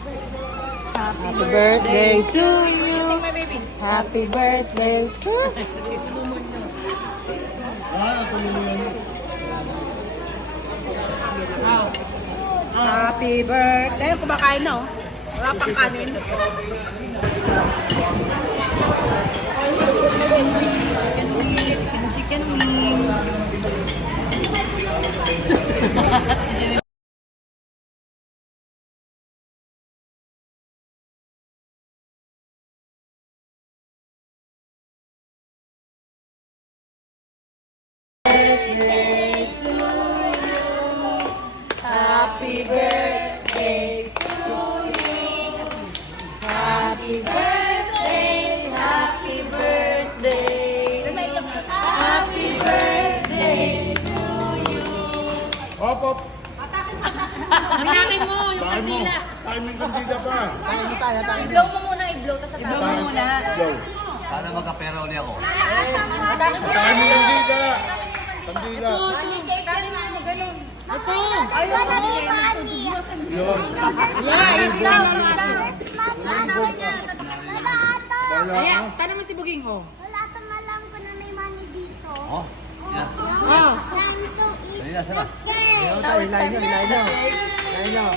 Happy birthday to you. Sing my baby. Happy birthday to you. Happy birthday. Kumakain na, oh. Wala pang kanin. Chicken wing. Happy birthday to you. Happy birthday, happy birthday. Happy birthday to you. Hop, hop. Bilangin mo yung kandila. Timing kandila pa. I-blow mo muna, i-blow. Tapos i-blow mo muna. Go. Sana magkapera uli ako. Timing kandila. Kandila. Ito. Ayun mo. Yun. Wala. Ayan, tanong mo si Buging, oh. Wala kang alam ko na may money dito. Oh, yan. Oh. Time to eat. Dali na, sila. Okay. Ilahin nyo.